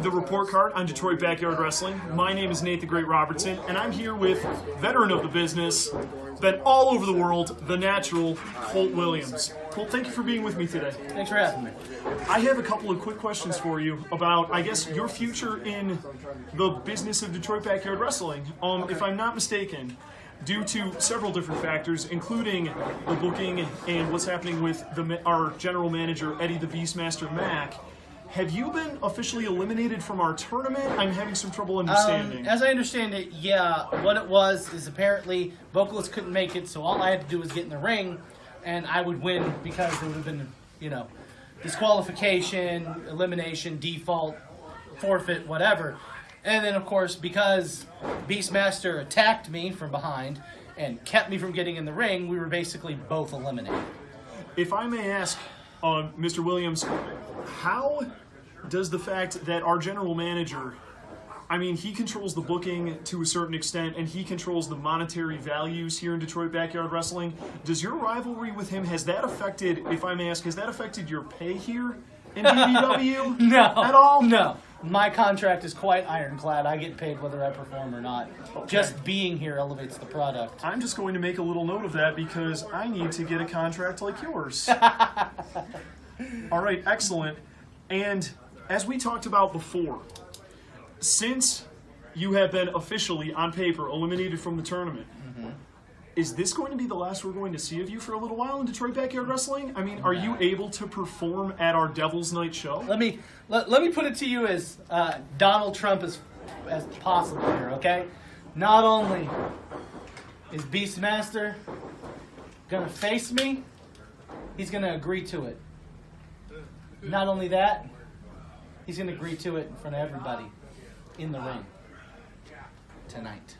The Report Card on Detroit Backyard Wrestling. My name is Nate the Great Robertson, and I'm here with veteran of the business, been all over the world, the natural, Colt Williams. Colt, thank you for being with me today. Thanks for having me. I have a couple of quick questions for you about, I guess, your future in the business of Detroit Backyard Wrestling. If I'm not mistaken, due to several different factors, including the booking and what's happening with our general manager, Eddie the Beastmaster Mac, have you been officially eliminated from our tournament? I'm having some trouble understanding. As I understand it, yeah. What it was is apparently Vokillist couldn't make it, so all I had to do was get in the ring, and I would win because there would have been, you know, disqualification, elimination, default, forfeit, whatever. And then, of course, because Beastmaster attacked me from behind and kept me from getting in the ring, we were basically both eliminated. If I may ask, Mr. Williams, how does the fact that our general manager, I mean, he controls the booking to a certain extent, and he controls the monetary values here in Detroit Backyard Wrestling, does your rivalry with him, has that affected, if I may ask, has that affected your pay here in D.B.W? No. At all? No. My contract is quite ironclad. I get paid whether I perform or not. Okay. Just being here elevates the product. I'm just going to make a little note of that because I need to get a contract like yours. All right, excellent. And as we talked about before, since you have been officially, on paper, eliminated from the tournament, is this going to be the last we're going to see of you for a little while in Detroit Backyard Wrestling? I mean, are you able to perform at our Devil's Night show? Let me put it to you as Donald Trump as possible here, okay? Not only is Beastmaster gonna face me, he's gonna agree to it. Not only that, he's gonna agree to it in front of everybody in the ring tonight.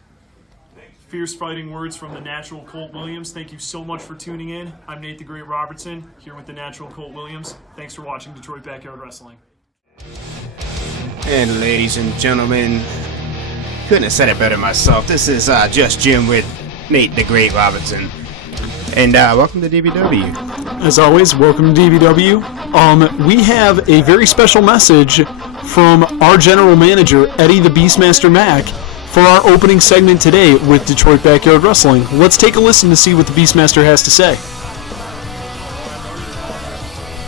Fierce fighting words from the natural Colt Williams. Thank you so much for tuning in. I'm Nate the Great Robertson, here with the natural Colt Williams. Thanks for watching Detroit Backyard Wrestling. And ladies and gentlemen, couldn't have said it better myself. This is Just Jim with Nate the Great Robertson. And welcome to D.B.W. As always, welcome to D.B.W. We have a very special message from our general manager, Eddie the Beastmaster Mac, for our opening segment today with Detroit Backyard Wrestling. Let's take a listen to see what the Beastmaster has to say.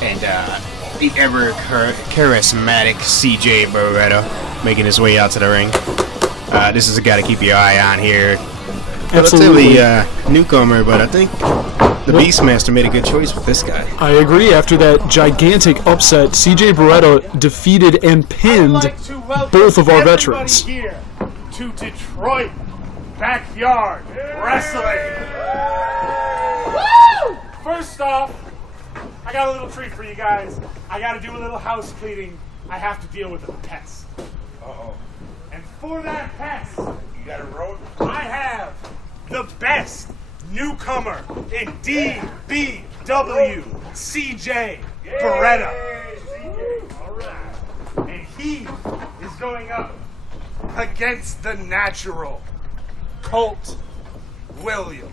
And the ever charismatic C.J. Beretta making his way out to the ring. This is a guy to keep your eye on here. Absolutely. Relatively newcomer, but I think the Beastmaster made a good choice with this guy. I agree. After that gigantic upset, C.J. Beretta defeated and pinned both of our veterans. Here to Detroit Backyard Wrestling. Woo! First off, I got a little treat for you guys. I got to do a little house cleaning. I have to deal with the pets. And for that pest, you got a road? I have the best newcomer in D.B.W. C.J. Beretta. All right. And he is going up against the natural Colt Williams.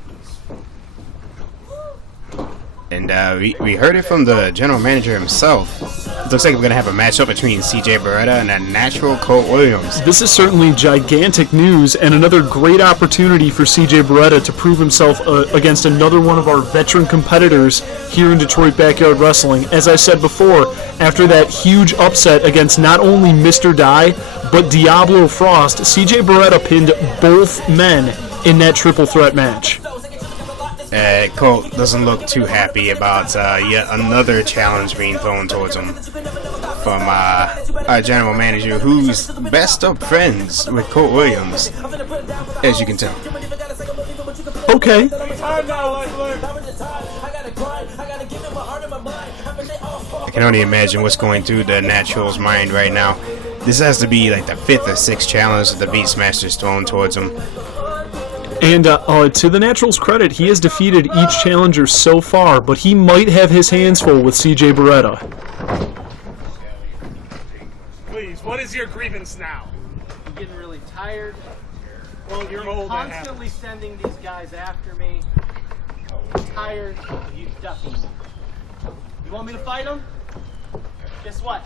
And we heard it from the general manager himself. It looks like we're going to have a matchup between C.J. Beretta and a natural Colt Williams. This is certainly gigantic news and another great opportunity for C.J. Beretta to prove himself against another one of our veteran competitors here in Detroit Backyard Wrestling. As I said before, after that huge upset against not only Mr.Dye, but Diablo Frost, C.J. Beretta pinned both men in that triple threat match. Colt doesn't look too happy about yet another challenge being thrown towards him from our general manager, who's best of friends with Colt Williams, as you can tell. Okay. I can only imagine what's going through the Natural's mind right now. This has to be like the 5th or 6th challenge that the Beastmaster's thrown towards him. And to the Natural's credit, he has defeated each challenger so far, but he might have his hands full with C.J. Beretta. Please, what is your grievance now? I'm getting really tired. Well, you're old. Constantly sending these guys after me. I'm tired of you ducking me. You want me to fight them? Guess what?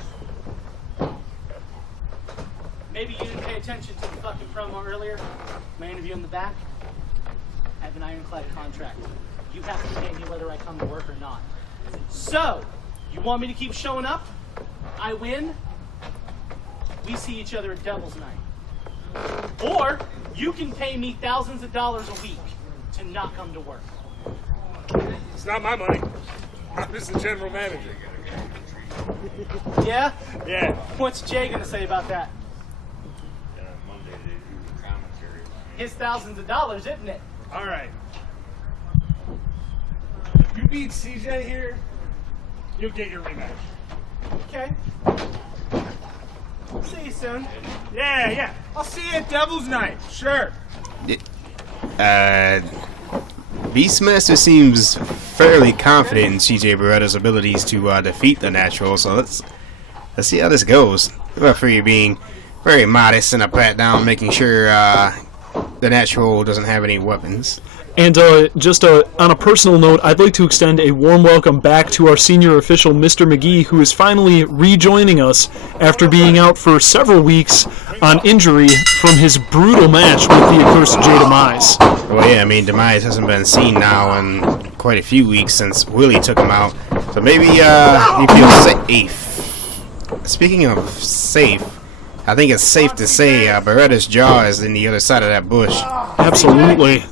Maybe you didn't pay attention to the fucking promo earlier. My interview in the back. I have an ironclad contract. You have to pay me whether I come to work or not. So, you want me to keep showing up? I win. We see each other at Devil's Night. Or, you can pay me thousands of dollars a week to not come to work. It's not my money. I'm just the general manager. Yeah? Yeah. What's Jay gonna say about that? His thousands of dollars, isn't it? All right. You beat CJ here, you'll get your rematch. Okay. See you soon. Yeah. I'll see you at Devil's Night. Sure. Beastmaster seems fairly confident in CJ Beretta's abilities to defeat the Natural, so let's see how this goes. The referee being very modest and a pat down, making sure the Natural doesn't have any weapons. And just on a personal note, I'd like to extend a warm welcome back to our senior official, Mr. McGee, who is finally rejoining us after being out for several weeks on injury from his brutal match with the accursed J.Demise. Well, yeah, I mean, Demise hasn't been seen now in quite a few weeks since Willy took him out, so maybe he feels safe. Speaking of safe, I think it's safe to say Beretta's jaw is in the other side of that bush. Absolutely.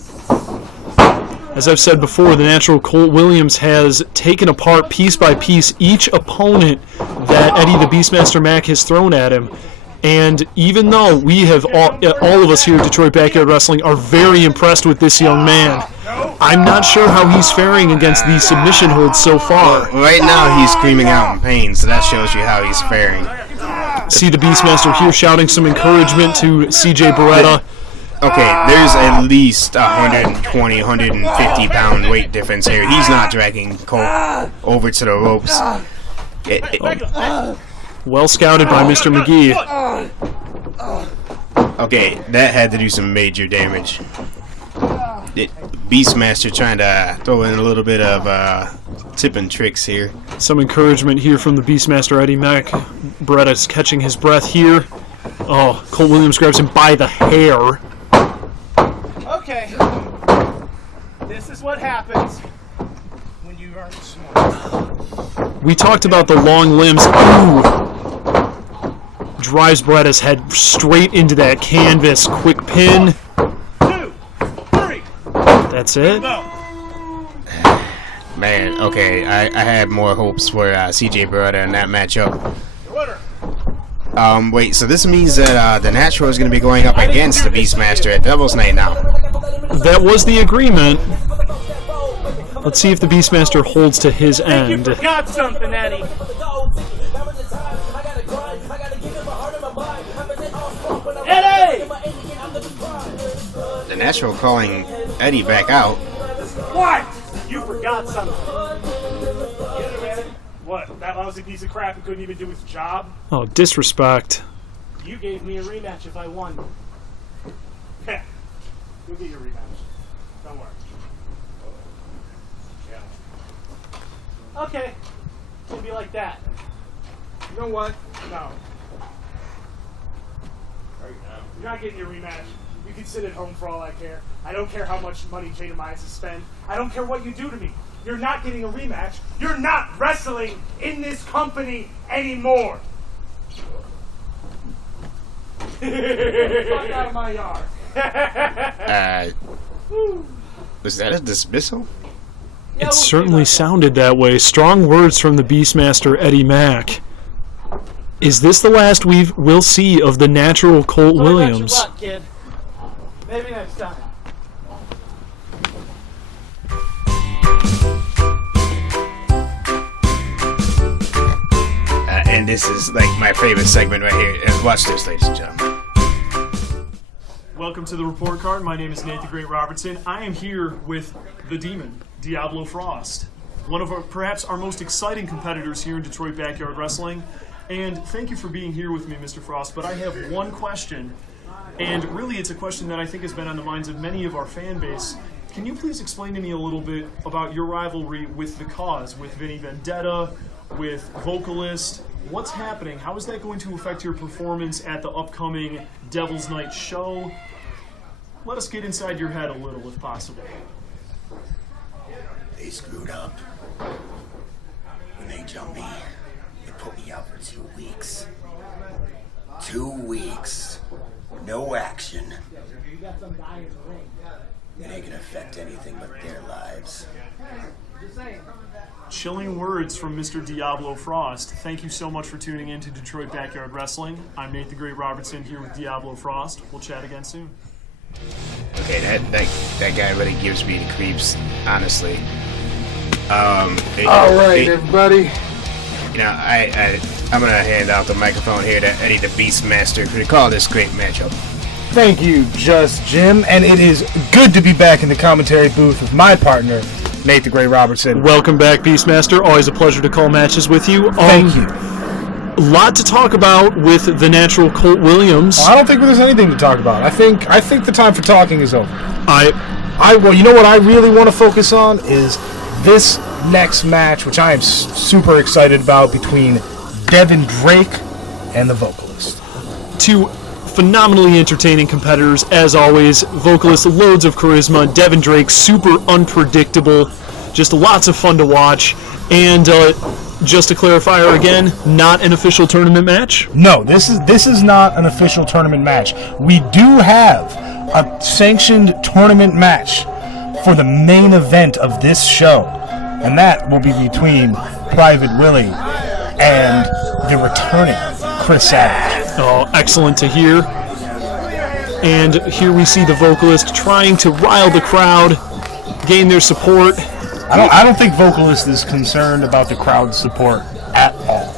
As I've said before, the Natural Colt Williams has taken apart piece by piece each opponent that Eddie the Beastmaster Mack has thrown at him. And even though we have all of us here at Detroit Backyard Wrestling are very impressed with this young man, I'm not sure how he's faring against these submission holds so far. Right now he's screaming out in pain, so that shows you how he's faring. See the Beastmaster here shouting some encouragement to CJ Beretta. Okay, there's at least 120, 150 pound weight difference here. He's not dragging Colt over to the ropes. Well scouted by Mr. McGee. Okay, that had to do some major damage. Beastmaster trying to throw in a little bit of tipping tricks here. Some encouragement here from the Beastmaster Eddie Mack. Beretta's catching his breath here. Oh, Colt Williams grabs him by the hair. Okay. This is what happens when you aren't smart. We talked about the long limbs. Ooh! Drives Beretta's head straight into that canvas. Quick pin. 2, 3. That's it. Man, okay, I had more hopes for CJ Beretta in that matchup. Wait, so this means that the Natural is going to be going up against the Beastmaster at Devil's Night now. That was the agreement. Let's see if the Beastmaster holds to his end. You forgot something, Eddie. Eddie! The Natural calling Eddie back out. What? You forgot something. What? That lousy piece of crap who couldn't even do his job? Oh, disrespect. You gave me a rematch if I won. Heh. You'll get your rematch. Don't worry. Yeah. Okay. It'll be like that. You know what? No. You're not getting your rematch. You can sit at home for all I care. I don't care how much money J.Demise has spent. I don't care what you do to me. You're not getting a rematch. You're not wrestling in this company anymore. Fuck out of my yard. Was that a dismissal? It certainly sounded that way. Strong words from the Beastmaster Eddie Mack. Is this the last we'll see of the Natural Colt Williams? What about your luck, kid? Maybe next time. And this is like my favorite segment right here. Watch this, ladies and gentlemen. Welcome to the report card. My name is Nate the Great Robertson. I am here with the Demon, Diablo Frost, one of perhaps our most exciting competitors here in Detroit Backyard Wrestling. And thank you for being here with me, Mr. Frost. But I have one question, and really it's a question that I think has been on the minds of many of our fan base. Can you please explain to me a little bit about your rivalry with The Cause, with Vinny Vendetta, with Vokillist, What's happening? How is that going to affect your performance at the upcoming Devil's Night show? Let us get inside your head a little, if possible. They screwed up. When they jumped me, they put me out for 2 weeks. 2 weeks. No action. It ain't gonna affect anything but their lives. Chilling words from Mr. Diablo Frost. Thank you so much for tuning in to Detroit Backyard Wrestling. I'm Nate the Great Robertson here with Diablo Frost. We'll chat again soon. Okay, that guy really gives me the creeps, honestly. Alright, everybody. You know, I'm gonna hand out the microphone here to Eddie the Beastmaster to call this great matchup. Thank you, Just Jim, and it is good to be back in the commentary booth with my partner, Nate the Great Robertson. Welcome back, Beastmaster. Always a pleasure to call matches with you. Thank you. A lot to talk about with the natural Colt Williams. I don't think there's anything to talk about. I think the time for talking is over. Well, you know what I really want to focus on is this next match, which I am super excited about, between Devin Drake and the Vokillist. Two phenomenally entertaining competitors, as always. Vokillist, loads of charisma. Devin Drake, super unpredictable. Just lots of fun to watch. And just to clarify again, not an official tournament match? No, this is not an official tournament match. We do have a sanctioned tournament match for the main event of this show, and that will be between Private Willy and the returning Chris Savage. Oh, excellent to hear. And here we see the Vokillist trying to rile the crowd, gain their support. I don't think Vokillist is concerned about the crowd support at all.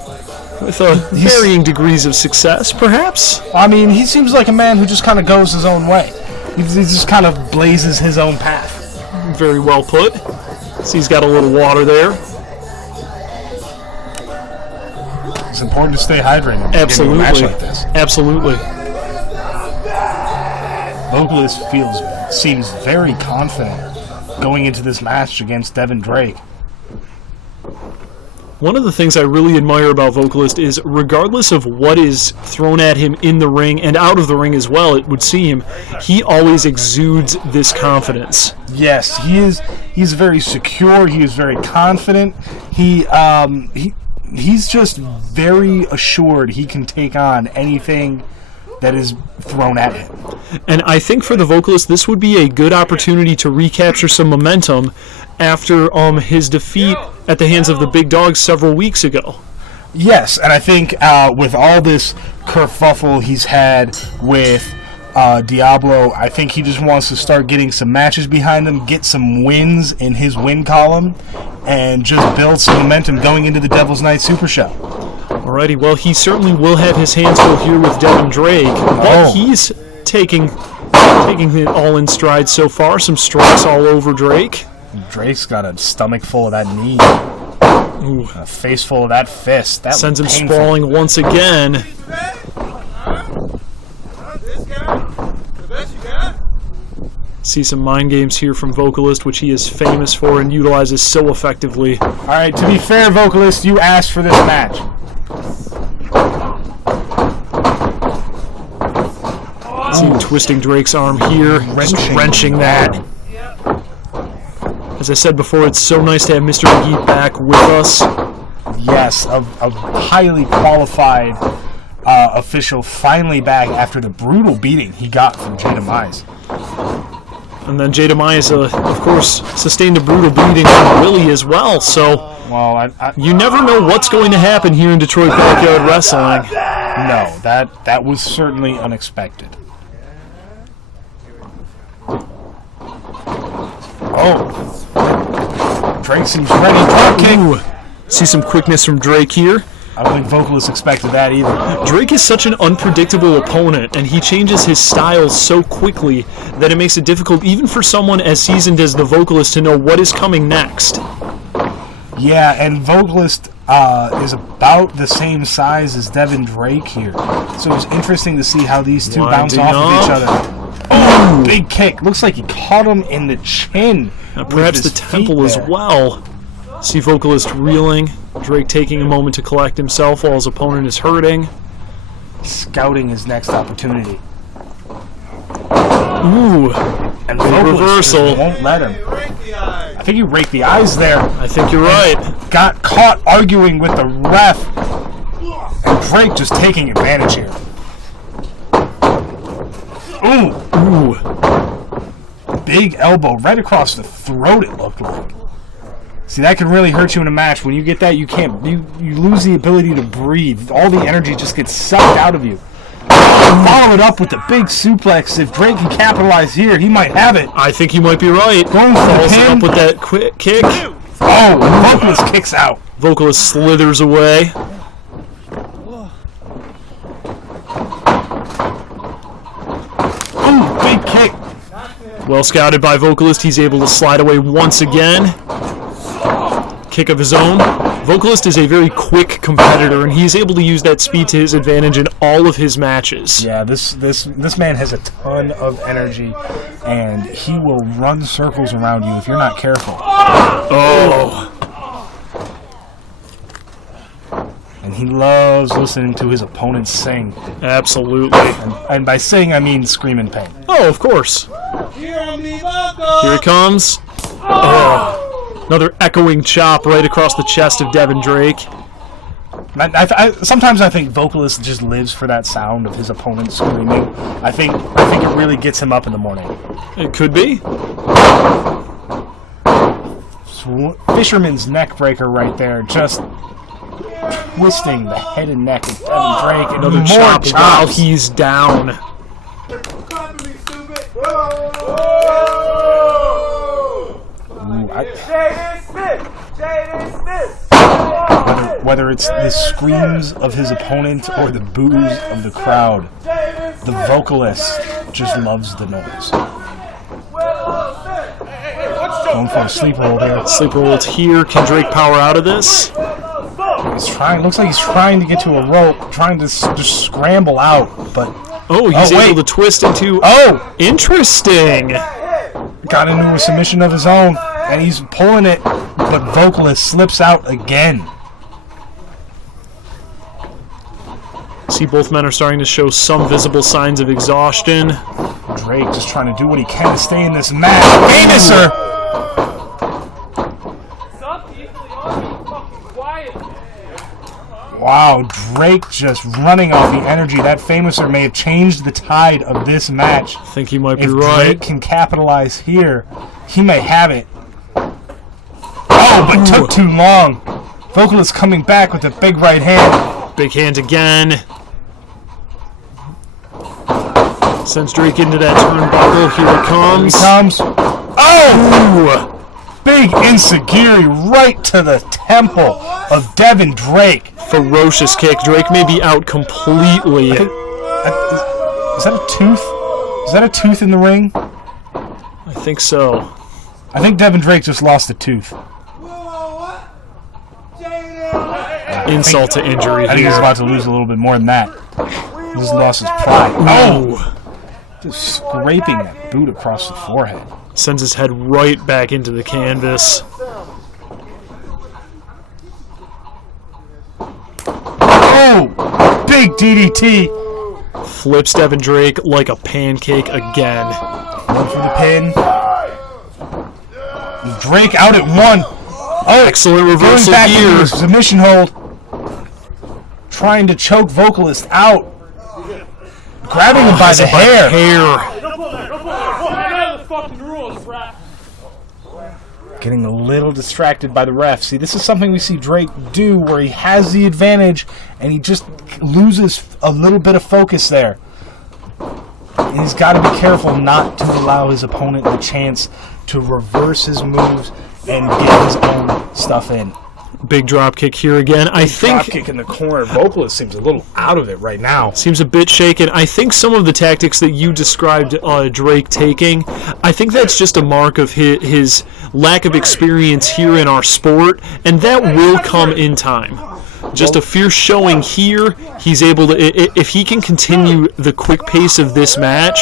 With varying degrees of success, perhaps? I mean, he seems like a man who just kind of goes his own way. He just kind of blazes his own path. Very well put. See, he's got a little water there. It's important to stay hydrated. Absolutely. In a match like this. Absolutely. Vokillist seems very confident going into this match against Devin Drake. One of the things I really admire about Vokillist is, regardless of what is thrown at him in the ring and out of the ring as well, it would seem, he always exudes this confidence. Yes, he's very secure, he is very confident. He's just very assured he can take on anything that is thrown at him. And I think for the Vokillist, this would be a good opportunity to recapture some momentum after his defeat at the hands of the big dogs several weeks ago. Yes, and I think with all this kerfuffle he's had with Diablo, I think he just wants to start getting some matches behind him, get some wins in his win column, and just build some momentum going into the Devil's Night Super Show. Alrighty, well, he certainly will have his hands full here with Devin Drake, but he's taking it all in stride so far. Some strikes all over Drake. Drake's got a stomach full of that knee. Ooh. A face full of that fist. That sends him painful. sprawling once again. See some mind games here from Vokillist, which he is famous for and utilizes so effectively. All right, to be fair, Vokillist, you asked for this match. See him twisting Drake's arm here, just wrenching that. As I said before, it's so nice to have Mr. McGee back with us. Yes, a highly qualified official finally back after the brutal beating he got from J.Demise. And then J.Demise, of course, sustained a brutal beating from Willy as well, so you never know what's going to happen here in Detroit Backyard Wrestling. No, that was certainly unexpected. Oh, Drake seems ready. Drop kick. See some quickness from Drake here. I don't think Vokillist expected that either. Drake is such an unpredictable opponent, and he changes his styles so quickly that it makes it difficult even for someone as seasoned as the Vokillist to know what is coming next. Yeah, and Vokillist is about the same size as Devin Drake here. So it's interesting to see how these two bounce off of each other. Oh, big kick. Looks like he caught him in the chin. Perhaps the temple as well. See Vokillist reeling. Drake taking a moment to collect himself while his opponent is hurting. Scouting his next opportunity. Ooh. And Big Vokillist reversal. just won't let him. I think he raked the eyes there. I think you're right. Got caught arguing with the ref. And Drake just taking advantage here. Ooh. Ooh. Big elbow right across the throat, it looked like. See, that can really hurt you in a match. When you get that, you can't. You lose the ability to breathe. All the energy just gets sucked out of you. Follow it up with the big suplex. If Drake can capitalize here, he might have it. I think you might be right. Going for the Follows it pin. up with that quick kick. Oh, Vokillist kicks out. Vokillist slithers away. Ooh, big kick. Well scouted by Vokillist. He's able to slide away once again. Kick of his own. Vokillist is a very quick competitor, and he's able to use that speed to his advantage in all of his matches. Yeah, this man has a ton of energy, and he will run circles around you if you're not careful. Oh. And he loves listening to his opponents sing. Absolutely. And by sing, I mean scream in pain. Oh, of course. Here it comes. Oh. Another echoing chop right across the chest of Devin Drake. Sometimes I think Vokillist just lives for that sound of his opponent screaming. I think it really gets him up in the morning. It could be. Fisherman's neck breaker right there, just twisting the head and neck of Devin Drake. And Another more chop while chops. he's down. Ooh, whether it's the screams of his opponent or the boos of the crowd, the Vokillist just loves the noise. Going for a sleeper hold here. Sleeper hold here. Can Drake power out of this? He's trying. Looks like he's trying to get to a rope, trying to just scramble out, but Oh, he's wait. able to twist into... oh, Interesting. got into a submission of his own, and he's pulling it, but Vokillist slips out again. See, both men are starting to show some visible signs of exhaustion. Drake just trying to do what he can to stay in this match. Famouser! Wow, Drake just running off the energy. That Famouser may have changed the tide of this match. I think he might be If right. Drake can capitalize here, he may have it. Oh, but took too long. Vokillist coming back with a big right hand. Big hand again. Sends Drake into that turnbuckle. Here it comes. He comes. Oh! Ooh. Big enziguri right to the temple of Devin Drake. Ferocious kick. Drake may be out completely. Is that a tooth? Is that a tooth in the ring? I think so. I think Devin Drake just lost a tooth. Insult to injury I think he's here. about to lose a little bit more than that. He's lost his pride. Oh! Just scraping that boot across the forehead. Sends his head right back into the canvas. Oh! Big DDT. Flips Devin Drake like a pancake again. One for the pin. Drake out at one. Oh, Excellent going reversal back into here. a submission hold. Trying to choke Vokillist out. Grabbing him by the hair. Getting a little distracted by the ref. See, this is something we see Drake do where he has the advantage and he just loses a little bit of focus there. And he's got to be careful not to allow his opponent the chance to reverse his moves and get his own stuff in. Big drop kick here again. I think Dropkick in the corner. Vokillist seems a little out of it right now. seems a bit shaken. I think some of the tactics that you described Drake taking, I think that's just a mark of his lack of experience here in our sport, and that will come in time. Just a fierce showing here. He's able to, if he can continue the quick pace of this match,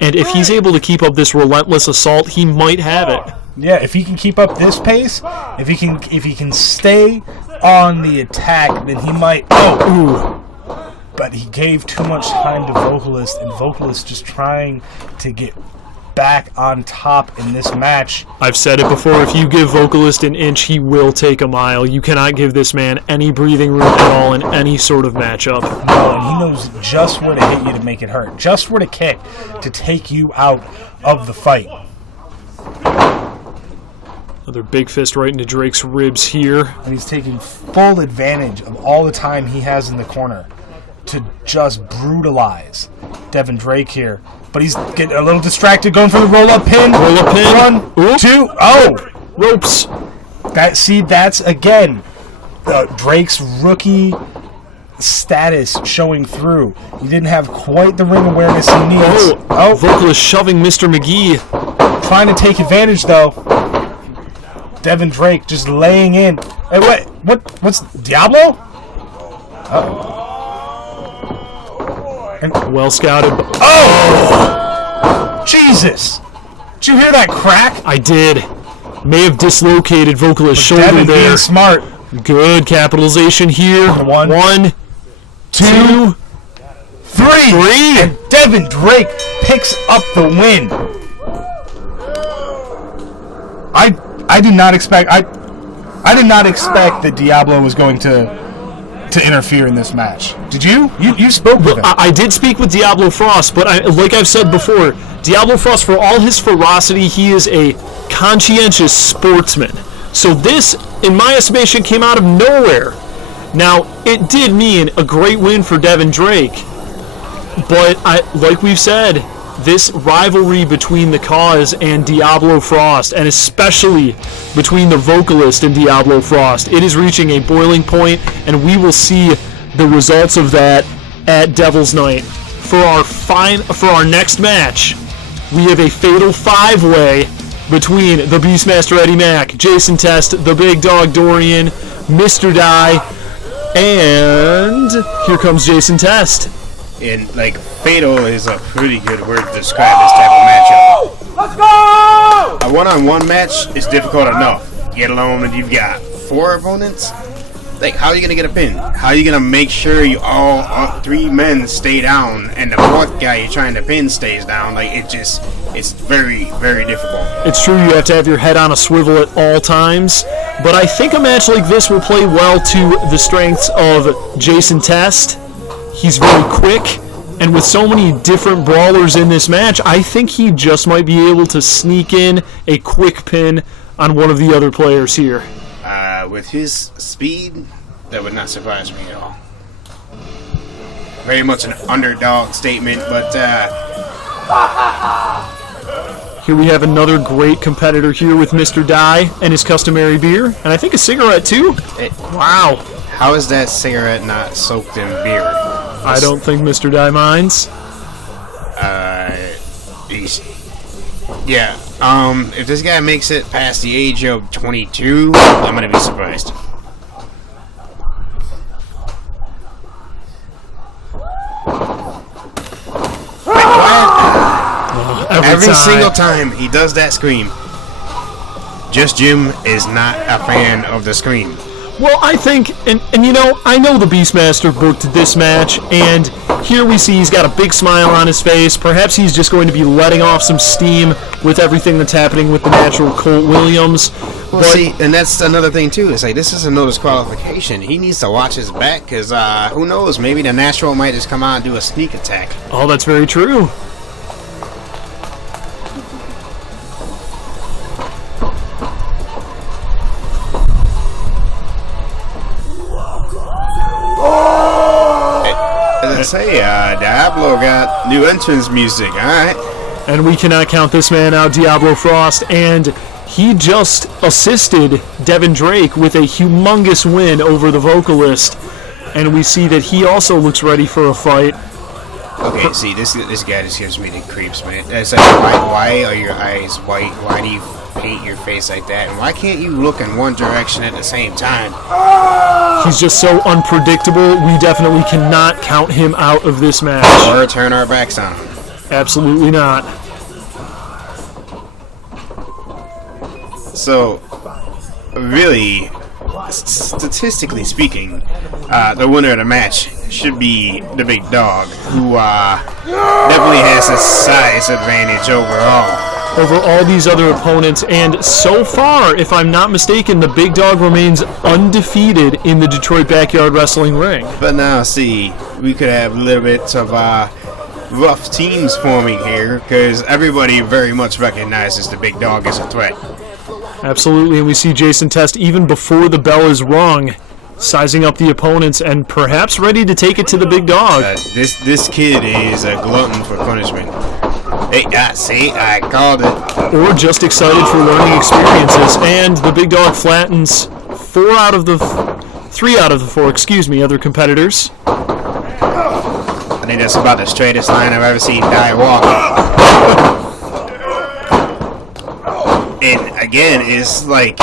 And if he's able to keep up this relentless assault, he might have it. Yeah, if he can keep up this pace, if he can stay on the attack, then he might. Oh, ooh! But he gave too much time to Vokillist, and Vokillist just trying to get back on top in this match. I've said it before, if you give Vokillist an inch, he will take a mile. You cannot give this man any breathing room at all in any sort of matchup. No, and he knows just where to hit you to make it hurt, just where to kick to take you out of the fight. Another big fist right into Drake's ribs here. And he's taking full advantage of all the time he has in the corner to just brutalize Devin Drake here. But he's getting a little distracted, going for the roll-up pin. Roll-up pin. 1, 2, oh! Ropes. That's again, Drake's rookie status showing through. He didn't have quite the ring awareness he needs. Oh, Vokillist shoving Mr. McGee. Trying to take advantage, though. Devin Drake just laying in. Hey, what's Diablo? Uh-oh. Well scouted. Oh! Jesus! Did you hear that crack? I did. May have dislocated Vokillist's shoulder Devin there. being smart. Good capitalization here. 1, 2, 3. And Devin Drake picks up the win. I did not expect that Diablo was going to interfere in this match. Did you? You spoke with him. I did speak with Diablo Frost, but like I've said before, Diablo Frost, for all his ferocity, he is a conscientious sportsman. So this, in my estimation, came out of nowhere. Now, it did mean a great win for Devin Drake, but like we've said, this rivalry between the Cause and Diablo Frost, and especially between the Vokillist and Diablo Frost, it is reaching a boiling point, and we will see the results of that at Devil's Night. For our next match, we have a Fatal Five-Way between the Beastmaster Eddie Mack, Jason Test, the Big Dog Dorian, Mr.Dye, and here comes Jason Test. And, fatal is a pretty good word to describe this type of matchup. Let's go! A one-on-one match is difficult enough, get alone when you've got 4 opponents. How are you going to get a pin? How are you going to make sure you all 3 men stay down and the 4th guy you're trying to pin stays down? It's very, very difficult. It's true, you have to have your head on a swivel at all times, but I think a match like this will play well to the strengths of Jason Test. He's very quick, and with so many different brawlers in this match, I think he just might be able to sneak in a quick pin on one of the other players here. With his speed, that would not surprise me at all. Very much an underdog statement, but here we have another great competitor here with Mr.Dye and his customary beer, and I think a cigarette too. Wow. How is that cigarette not soaked in beer? I don't think Mr.Dye minds. Yeah. If this guy makes it past the age of 22, I'm gonna be surprised. Every single time he does that scream, Just Jim is not a fan of the scream. Well, I think, and you know, I know the Beastmaster booked this match, and here we see he's got a big smile on his face. Perhaps he's just going to be letting off some steam with everything that's happening with the natural Colt Williams. Well, see, and that's another thing, too. It's this is a no disqualification. He needs to watch his back, because who knows, maybe the natural might just come out and do a sneak attack. Oh, that's very true. Say, Diablo got new entrance music, alright? And we cannot count this man out, Diablo Frost, and he just assisted Devin Drake with a humongous win over the Vokillist, and we see that he also looks ready for a fight. Okay, see, this guy just gives me the creeps, man. It's why are your eyes white? Why do you paint your face like that? And why can't you look in one direction at the same time? He's just so unpredictable. We definitely cannot count him out of this match. Or turn our backs on him. Absolutely not. So, really, statistically speaking, the winner of the match should be the big dog, who definitely has a size advantage overall. Over all these other opponents, and so far, if I'm not mistaken, the big dog remains undefeated in the Detroit Backyard Wrestling ring. But now, see, we could have a little bit of rough teams forming here, because everybody very much recognizes the big dog as a threat. Absolutely, and we see Jason Test, even before the bell is rung, sizing up the opponents and perhaps ready to take it to the big dog. This kid is a glutton for punishment. Hey, see, I called it. Or just excited for learning experiences, and the big dog flattens 3 out of the 4, other competitors. I think that's about the straightest line I've ever seen Dye walk. And again, it's like,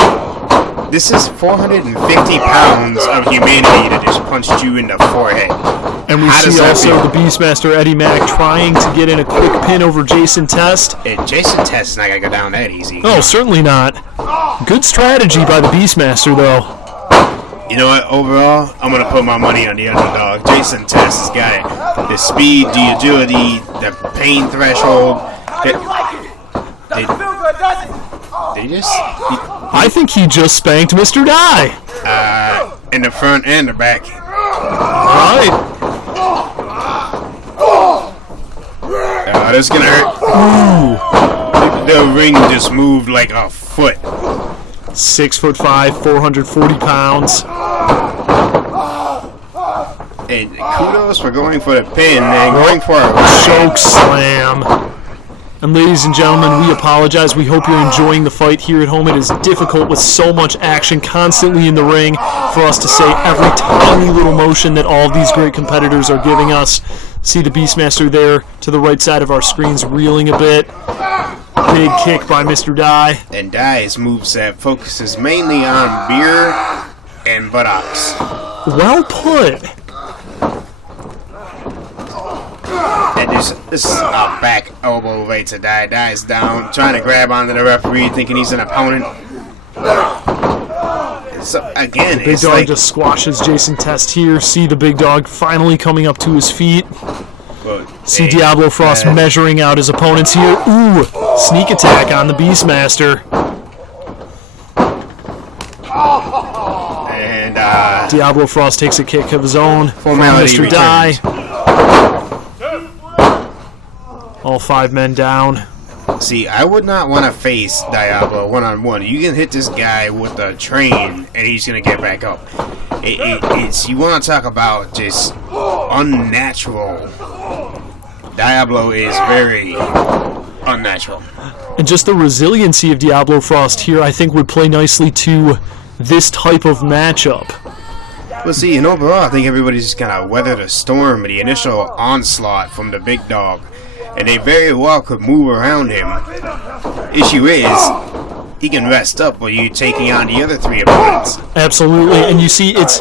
this is 450 pounds of humanity that just punched you in the forehead. And we see also the Beastmaster Eddie Mack trying to get in a quick pin over Jason Test. And Jason Test's not going to go down that easy. Oh, certainly not. Good strategy by the Beastmaster, though. You know what? Overall, I'm going to put my money on the underdog. Jason Test has got it. The speed, the agility, the pain threshold. They just... I think he just spanked Mr.Dye. In the front and the back. Right. This is gonna hurt. Ooh. The ring just moved like a foot. 6'5", 440 pounds. And kudos for going for the pin and going for a choke slam. And ladies and gentlemen, we apologize. We hope you're enjoying the fight here at home. It is difficult with so much action constantly in the ring for us to say every tiny little motion that all of these great competitors are giving us. See the Beastmaster there to the right side of our screens reeling a bit. Big kick by Mr.Dye. And Dye's moveset focuses mainly on beer and buttocks. Well put. And this is a back elbow right to Dye. Dye's down, trying to grab onto the referee, thinking he's an opponent. So again, the big dog just squashes Jason Test here. See the big dog finally coming up to his feet. See Diablo Frost measuring out his opponents here. Ooh, sneak attack on the Beastmaster. And Diablo Frost takes a kick of his own from Mr.Dye. All 5 men down. See, I would not want to face Diablo one-on-one. You can hit this guy with a train, and he's going to get back up. It's you want to talk about just unnatural. Diablo is very unnatural. And just the resiliency of Diablo Frost here, I think, would play nicely to this type of matchup. Well, see, and overall, I think everybody's just going to weather the storm of the initial onslaught from the big dog. And they very well could move around him. Issue is, he can rest up while you're taking on the other 3 opponents. Absolutely, and you see, it's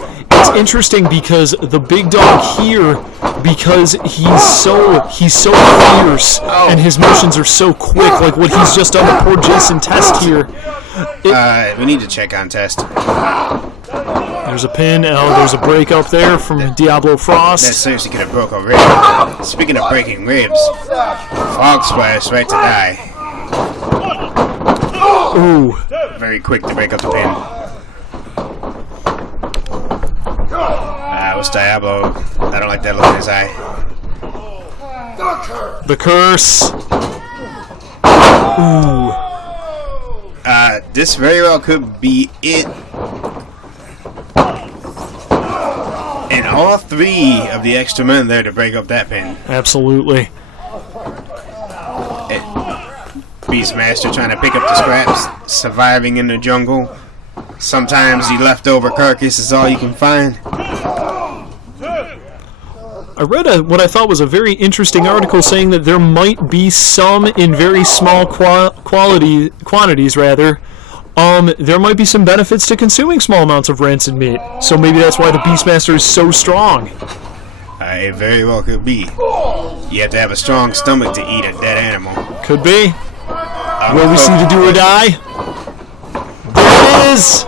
interesting because the big dog here, because he's so fierce and his motions are so quick, like what he's just done to poor Jason Test here. We need to check on Test. There's a pin. There's a break up there from Diablo Frost. That seriously could have broke a rib. Speaking of breaking ribs, Fog Splash right to Dye. Ooh. Very quick to break up the pin. What's Diablo? I don't like that look in his eye. The curse. Ooh. This very well could be it. And all 3 of the extra men there to break up that pin. Absolutely. Beastmaster trying to pick up the scraps, surviving in the jungle. Sometimes the leftover carcass is all you can find. I read what I thought was a very interesting article saying that there might be some in very small quantities, there might be some benefits to consuming small amounts of rancid meat. So maybe that's why the Beastmaster is so strong. It very well could be. You have to have a strong stomach to eat a dead animal. Could be. Will we see the do or die? There it is!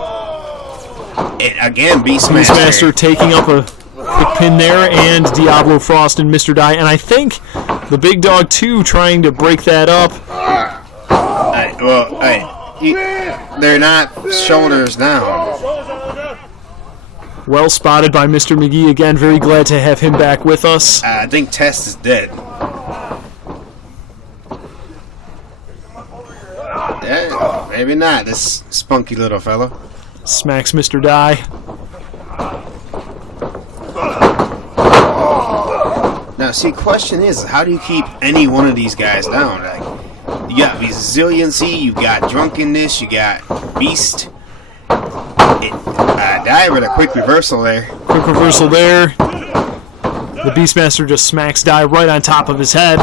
And again, Beastmaster. Beastmaster taking up a quick pin there, and Diablo, Frost, and Mr.Dye. And I think the big dog, too, trying to break that up. They're not shoulders down. Well spotted by Mr. McGee again. Very glad to have him back with us. I think Test is dead. Maybe not, this spunky little fella. Smacks Mr. Dye. Now, see, question is, how do you keep any one of these guys down? Like, you got resiliency, you got drunkenness, you got beast. Dye with a quick reversal there. Quick reversal there. The Beastmaster just smacks Dye right on top of his head.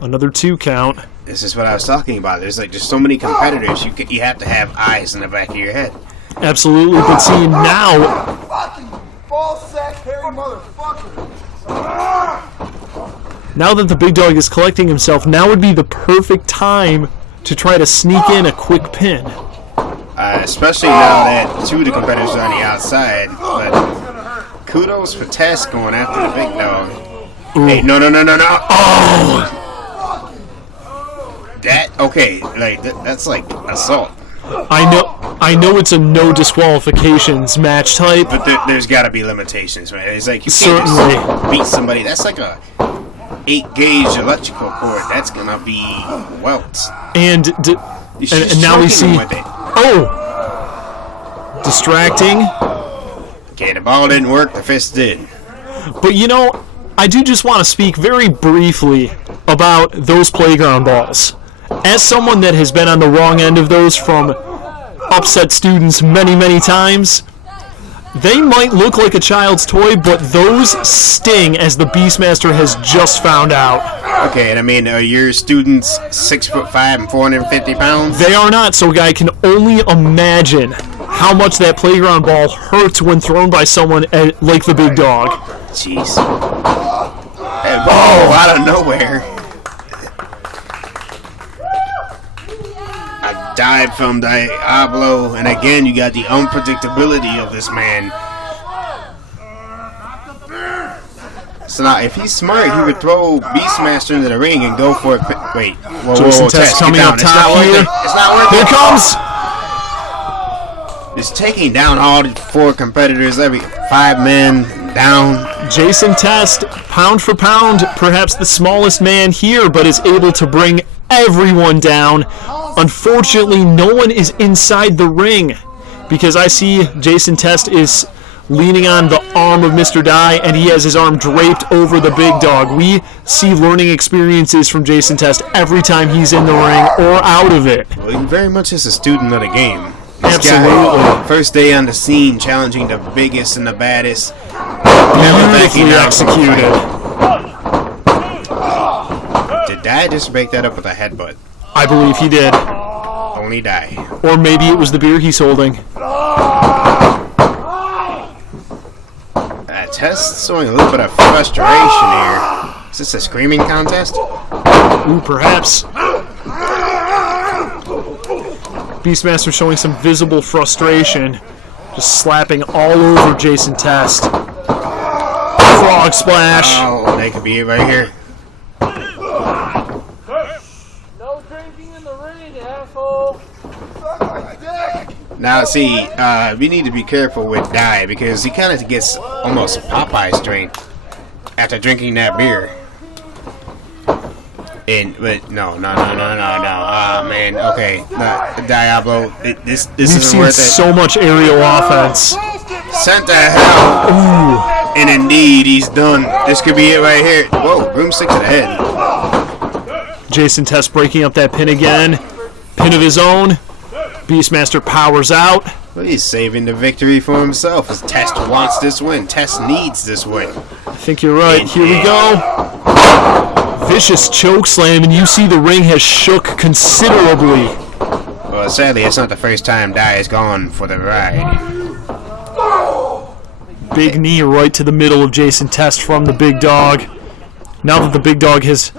Another 2 count. This is what I was talking about. There's so many competitors. You have to have eyes in the back of your head. Absolutely, but see now. Fucking ballsack hairy motherfucker. Now that the big dog is collecting himself, now would be the perfect time to try to sneak in a quick pin. Especially now that 2 of the competitors are on the outside. But kudos for Tess going after the big dog. Ooh. Hey, no. Oh! That's like assault. I know it's a no disqualifications match type. But there's got to be limitations, man. It's like you can't Certainly just beat somebody. That's like a 8-gauge electrical cord. That's gonna be welts. And now we see. Oh, distracting. Okay, the ball didn't work. The fist did. But you know, I do just want to speak very briefly about those playground balls. As someone that has been on the wrong end of those from upset students many, many times, they might look like a child's toy, but those sting, as the Beastmaster has just found out. Okay, and I mean, are your students 6'5" and 450 pounds? They are not, so I can only imagine how much that playground ball hurts when thrown by someone like the big dog. Jeez. And, out of nowhere. A dive from Diablo, and again, you got the unpredictability of this man. So now, if he's smart, he would throw Beastmaster into the ring and go for it. Wait, Jason Test coming up top here. It's not worth it. Here comes. It's taking down all the 4 competitors, every 5 men down. Jason Test, pound for pound, perhaps the smallest man here, but is able to bring everyone down. Unfortunately, no one is inside the ring because I see Jason Test is leaning on the arm of Mr.Dye, and he has his arm draped over the big dog. We see learning experiences from Jason Test every time he's in the ring or out of it. Well, he very much is a student of the game. This Absolutely. Guy, first day on the scene, challenging the biggest and the baddest. Beautifully executed. Did Dye just break that up with a headbutt? I believe he did. Only Dye. Or maybe it was the beer he's holding. Test showing a little bit of frustration here. Is this a screaming contest? Ooh, perhaps. Beastmaster showing some visible frustration. Just slapping all over Jason Test. Frog splash. Oh, they could be it right here. No drinking in the ring, asshole. Now, see, we need to be careful with Dye because he kind of gets almost Popeye strength after drinking that beer. But no. Ah, man. Okay, Diablo. This We've isn't seen worth it. so much aerial offense. Sent to hell. Ooh. And indeed, he's done. This could be it right here. Whoa, broomstick to the head. Jason Test breaking up that pin again. Pin of his own. Beastmaster powers out. Well, he's saving the victory for himself. As Test wants this win. Test needs this win. I think you're right. Here we go. Vicious choke slam, and you see the ring has shook considerably. Well, sadly, it's not the first time Dye has gone for the ride. Big knee right to the middle of Jason Test from the big dog. Now that the big dog has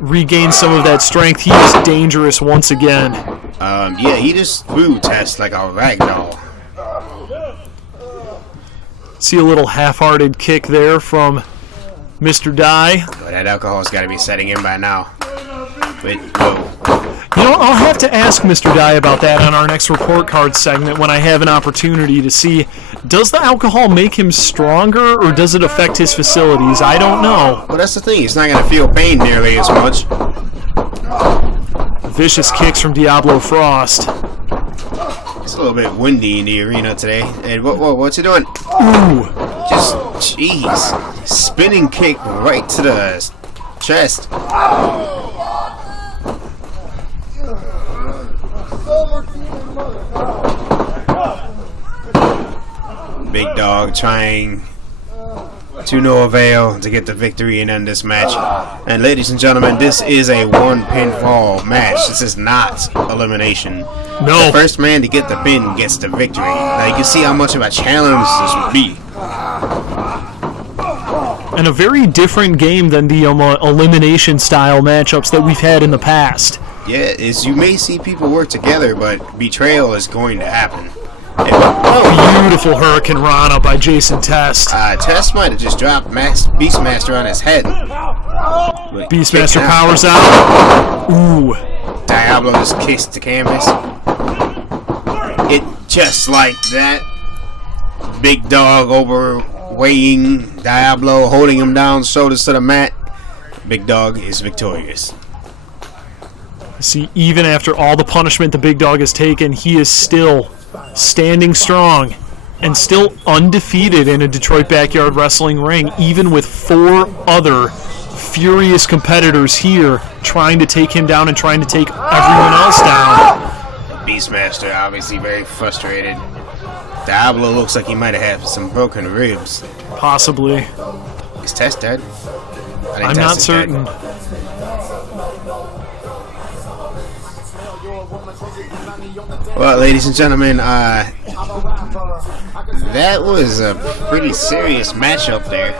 regained some of that strength, he is dangerous once again. Yeah, he just threw Test like a rag doll. See a little half-hearted kick there from Mr.Dye. But that alcohol's got to be setting in by now. But, whoa. You know, I'll have to ask Mr. Dye about that on our next report card segment when I have an opportunity to see, does the alcohol make him stronger or does it affect his facilities? I don't know. Well, that's the thing. He's not going to feel pain nearly as much. Vicious kicks from Diablo Frost. It's a little bit windy in the arena today. And what's he doing? Ooh. Just, jeez. Spinning kick right to the chest. Big dog trying to no avail to get the victory and end this match. And ladies and gentlemen, this is a one pinfall match. This is not elimination. No. The first man to get the pin gets the victory. Now you can see how much of a challenge this would be. And a very different game than the elimination style matchups that we've had in the past. Yeah, you may see people work together, but betrayal is going to happen. Beautiful Hurricane Rana by Jason Test. Test might have just dropped Beastmaster on his head. Beastmaster powers out. Ooh. Diablo just kissed the canvas. It just like that. Big dog overweighing Diablo, holding him down, shoulders to the mat. Big dog is victorious. See, even after all the punishment the big dog has taken, he is still standing strong and still undefeated in a Detroit backyard wrestling ring, even with 4 other furious competitors here trying to take him down and trying to take everyone else down. Beastmaster obviously very frustrated. Diablo looks like he might have had some broken ribs. Possibly. Is Test dead? I'm not certain. Well, ladies and gentlemen, that was a pretty serious matchup there.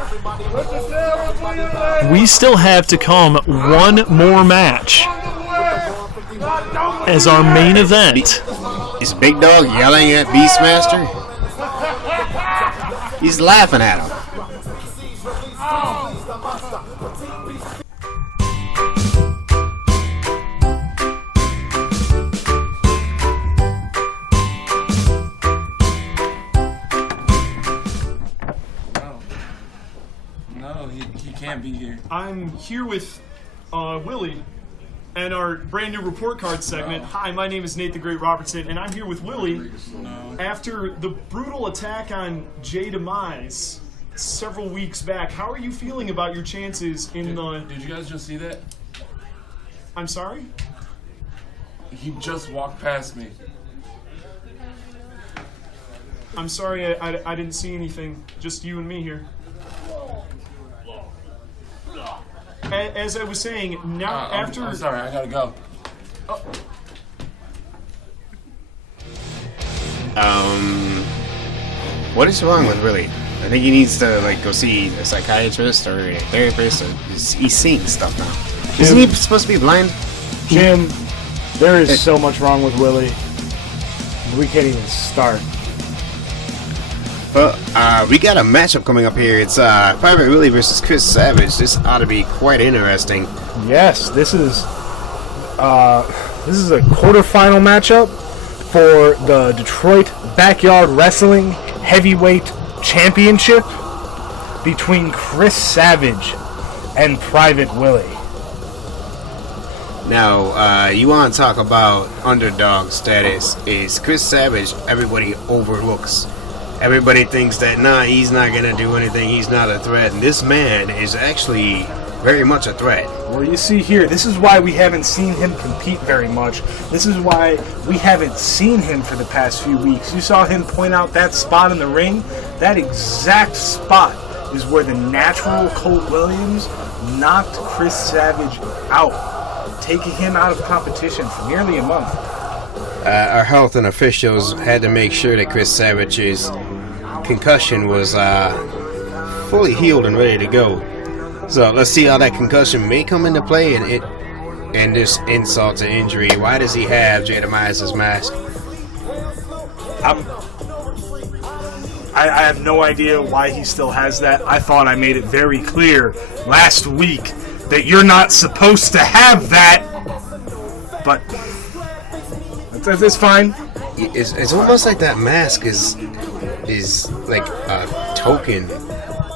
We still have to come one more match as our main event. Is Big Dog yelling at Beastmaster? He's laughing at him. He can't be here. I'm here with Willie and our brand new report card segment. Hi, my name is Nate the Great Robertson, and I'm here with Willie after the brutal attack on J.Demise several weeks back. How are you feeling about your chances in the... Did you guys just see that? I'm sorry? He just walked past me. I'm sorry, I didn't see anything. Just you and me here. As I was saying, now after... I'm sorry, I gotta go. What is wrong with Willie? I think he needs to go see a psychiatrist or a therapist. Or he's seeing stuff now. Isn't he supposed to be blind? Jim, there is so much wrong with Willie. We can't even start. Well, we got a matchup coming up here. It's Private Willy versus Chris Savage. This ought to be quite interesting. Yes, this is a quarterfinal matchup for the Detroit Backyard Wrestling Heavyweight Championship between Chris Savage and Private Willy. Now, you want to talk about underdog status. Is Chris Savage, everybody overlooks. Everybody thinks that, nah, he's not going to do anything, he's not a threat. And this man is actually very much a threat. Well, you see here, this is why we haven't seen him compete very much. This is why we haven't seen him for the past few weeks. You saw him point out that spot in the ring. That exact spot is where the natural Colt Williams knocked Chris Savage out, taking him out of competition for nearly a month. Our health and officials had to make sure that Chris Savage is concussion was fully healed and ready to go. So let's see how that concussion may come into play and this insult to injury. Why does he have J.Demise's mask? I have no idea why he still has that. I thought I made it very clear last week that you're not supposed to have that. But it's fine. It's almost like that mask is like a token,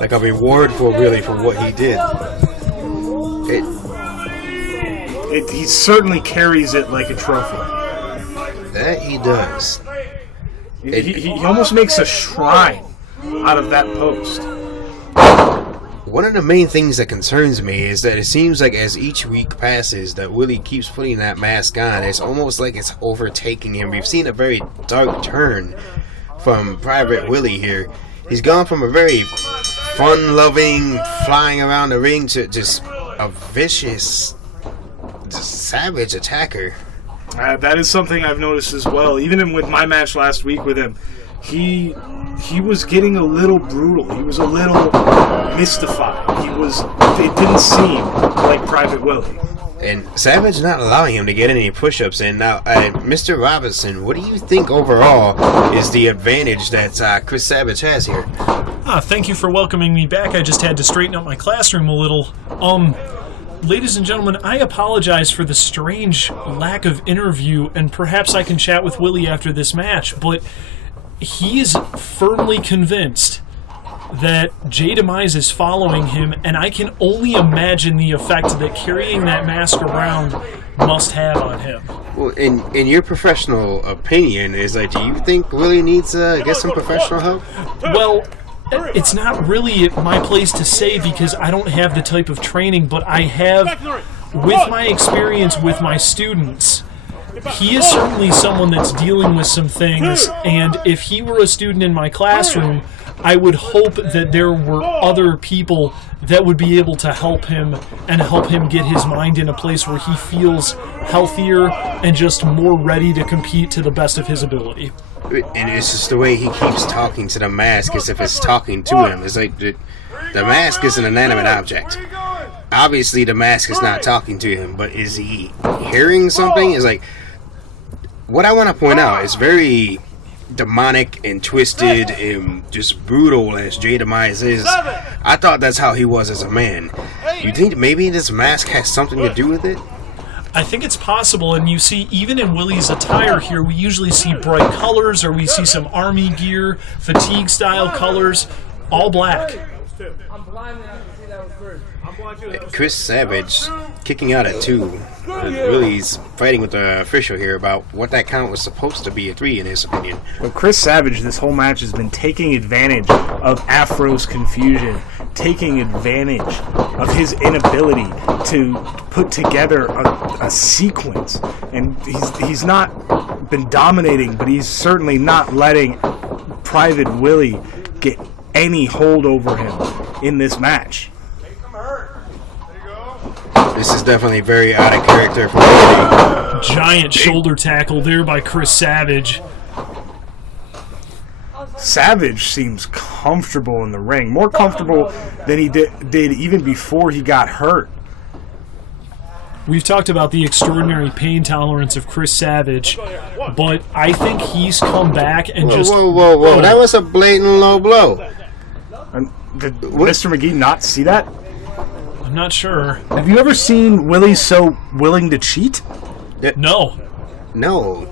like a reward for Willy for what he did. He certainly carries it like a trophy. That he does. He almost makes a shrine out of that post. One of the main things that concerns me is that it seems like as each week passes that Willy keeps putting that mask on. It's almost like it's overtaking him. We've seen a very dark turn from Private Willy here. He's gone from a very fun-loving, flying around the ring to just a vicious, savage attacker. That is something I've noticed as well. Even with my match last week with him, he was getting a little brutal. He was a little mystified. It didn't seem like Private Willy. And Savage not allowing him to get any push-ups in. Now, Mr. Robinson, what do you think overall is the advantage that Chris Savage has here? Thank you for welcoming me back. I just had to straighten up my classroom a little. Ladies and gentlemen, I apologize for the strange lack of interview, and perhaps I can chat with Willy after this match, but he is firmly convinced that J.Demise is following him, and I can only imagine the effect that carrying that mask around must have on him. Well, in your professional opinion, is like, do you think Willy needs to get some professional help? Well, it's not really my place to say because I don't have the type of training, but I have, with my experience with my students, he is certainly someone that's dealing with some things, and if he were a student in my classroom, I would hope that there were other people that would be able to help him and help him get his mind in a place where he feels healthier and just more ready to compete to the best of his ability. And it's just the way he keeps talking to the mask as if it's talking to him. It's like the mask is an inanimate object. Obviously, the mask is not talking to him, but is he hearing something? Is like, what I want to point out is very demonic and twisted and just brutal as J.Demise is. I thought that's how he was as a man. You think maybe this mask has something to do with it? I think it's possible, and you see, even in Willy's attire here, we usually see bright colors, or we see some army gear, fatigue-style colors, all black. Chris Savage kicking out at 2. Willy's fighting with the official here about what that count was supposed to be, a 3 in his opinion. Well, Chris Savage this whole match has been taking advantage of Afro's confusion, taking advantage of his inability to put together a sequence. And he's not been dominating, but he's certainly not letting Private Willy get any hold over him in this match. This is definitely very out of character for Willy. Giant shoulder tackle there by Chris Savage. Savage seems comfortable in the ring, more comfortable than he did even before he got hurt. We've talked about the extraordinary pain tolerance of Chris Savage, but I think he's come back and Whoa. That was a blatant low blow. Did Mr. McGee not see that? I'm not sure. Have you ever seen Willy so willing to cheat? No. No.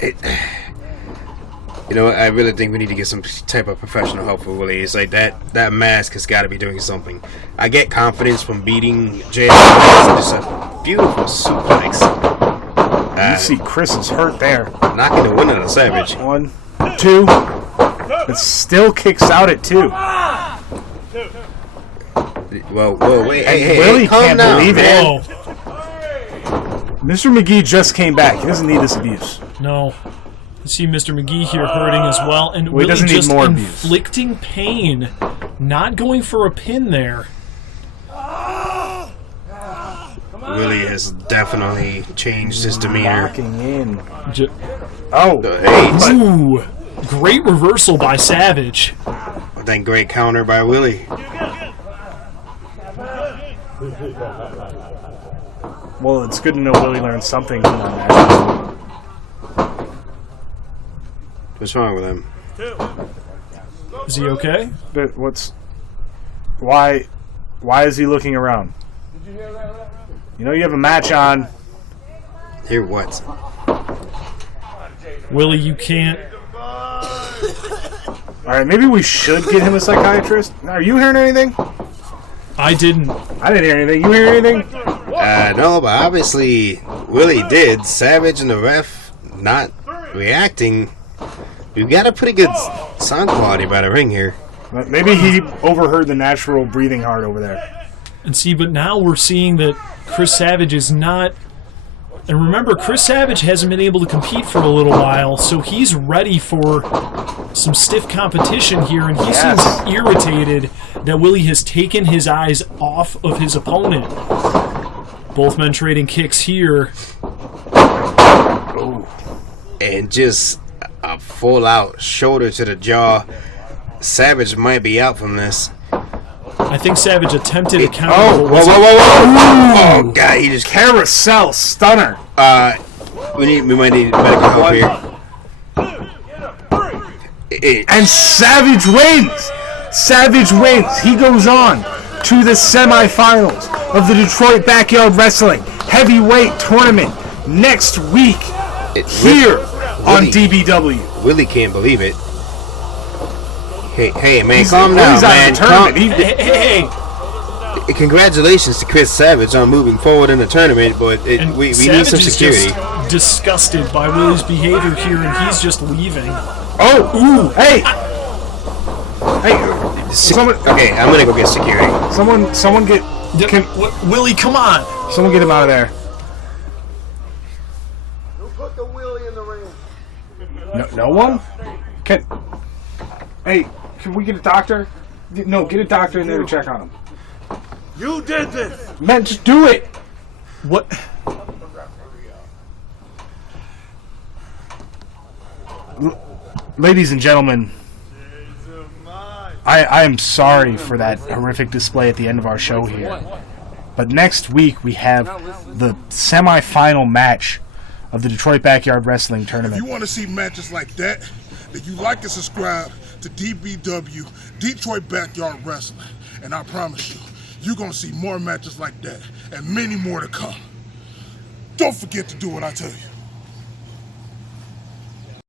You know what? I really think we need to get some type of professional help for Willy. It's like that mask has got to be doing something. I get confidence from beating J.Demise. Just a beautiful suplex. You see Chris is hurt there. Knocking the wind out of Savage. 1, 2. It still kicks out at 2. Whoa, wait. Hey, Willy calm can't down, believe man. it. Mr. McGee just came back. He doesn't need this abuse. No. You see Mr. McGee here hurting as well, and Well, he Willy doesn't need just more abuse. inflicting pain, not going for a pin there. Willy has definitely changed his demeanor. Locking in. Hey, Ooh. Great reversal by Savage. Then great counter by Willy. Well, it's good to know Willie learned something from that match. What's wrong with him? Is he okay? But why is he looking around? You know you have a match on. Hear what? Willie, you can't. Alright, maybe we should get him a psychiatrist. Are you hearing anything? I didn't. I didn't hear anything. You hear anything? No, but obviously Willie did. Savage and the ref not reacting. We've got a pretty good sound quality by the ring here. Maybe he overheard the natural breathing heart over there. And see, but now we're seeing that Chris Savage is not... And remember, Chris Savage hasn't been able to compete for a little while, so he's ready for some stiff competition here, and he seems irritated that Willie has taken his eyes off of his opponent. Both men trading kicks here. Oh. And just a full-out shoulder to the jaw. Savage might be out from this. I think Savage attempted a counter. Oh, whoa. Oh, God, he just... Carousel stunner. We might need medical help here. And Savage wins. Savage wins. He goes on to the semifinals of the Detroit Backyard Wrestling Heavyweight Tournament next week here on D.B.W. Willie can't believe it. Hey, man, calm down, man. Hey. Congratulations to Chris Savage on moving forward in the tournament, but we need some security. Just disgusted by Willie's behavior here, and he's just leaving. Oh, ooh, hey, Okay, I'm gonna go get security. Someone get Willie, come on! Someone get him out of there. Who put the Willie in the ring? No one? Hey, can we get a doctor? No, get a doctor in there to check on him. You did this! Man, just do it! What? Ladies and gentlemen, I am sorry for that horrific display at the end of our show here. But next week we have the semi-final match of the Detroit Backyard Wrestling Tournament. If you want to see matches like that, then you like and subscribe to D.B.W. Detroit Backyard Wrestling. And I promise you, you're going to see more matches like that and many more to come. Don't forget to do what I tell you.